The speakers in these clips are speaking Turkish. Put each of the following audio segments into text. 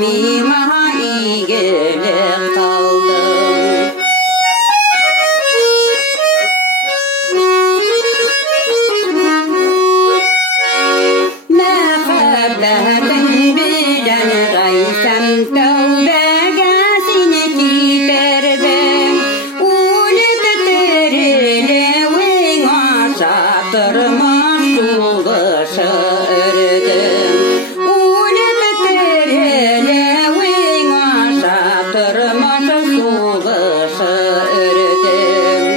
миңа игілік қылдың. Мәхәббәтең белән гайсән тәүбәгә син китердең. Үлеп терелеүең аша тормыш сулышы өрдең. Үлеп терелеүең аша тормыш сулышы өрдең.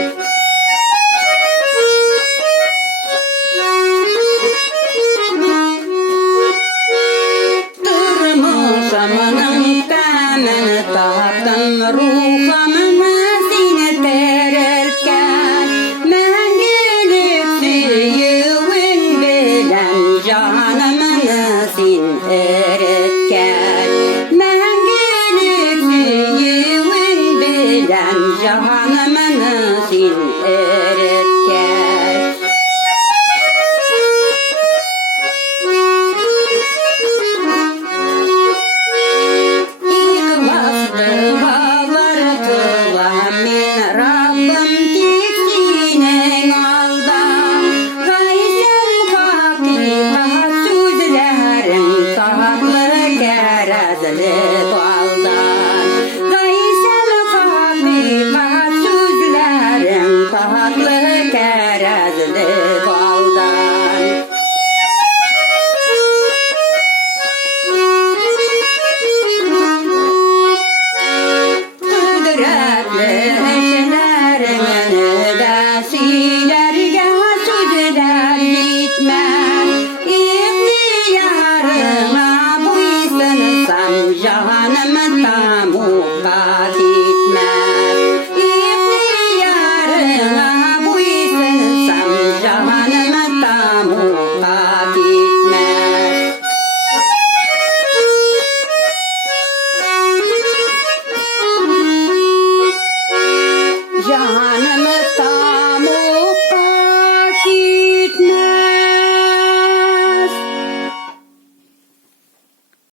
Turmuşamının təmin tattın, ruhamını seni tererken. Мәңгілік сүйеуің белән жанымны син эреткен. Мәңгілік сүйеуің белән жанымны син эреткен. İhlaslı bağlar kılam min Rabbim tek Синең алда. Гайсән хакыйкат сүзләрең татлы кәрәзле балдан. Гайсән хакыйкат сүзләрең татлы кәрәзле балдан. Құдіретлі ішілеріңді дә сөйләргә сүзләр җитмәс. İhtiyarыңа буйсынсам жаным таму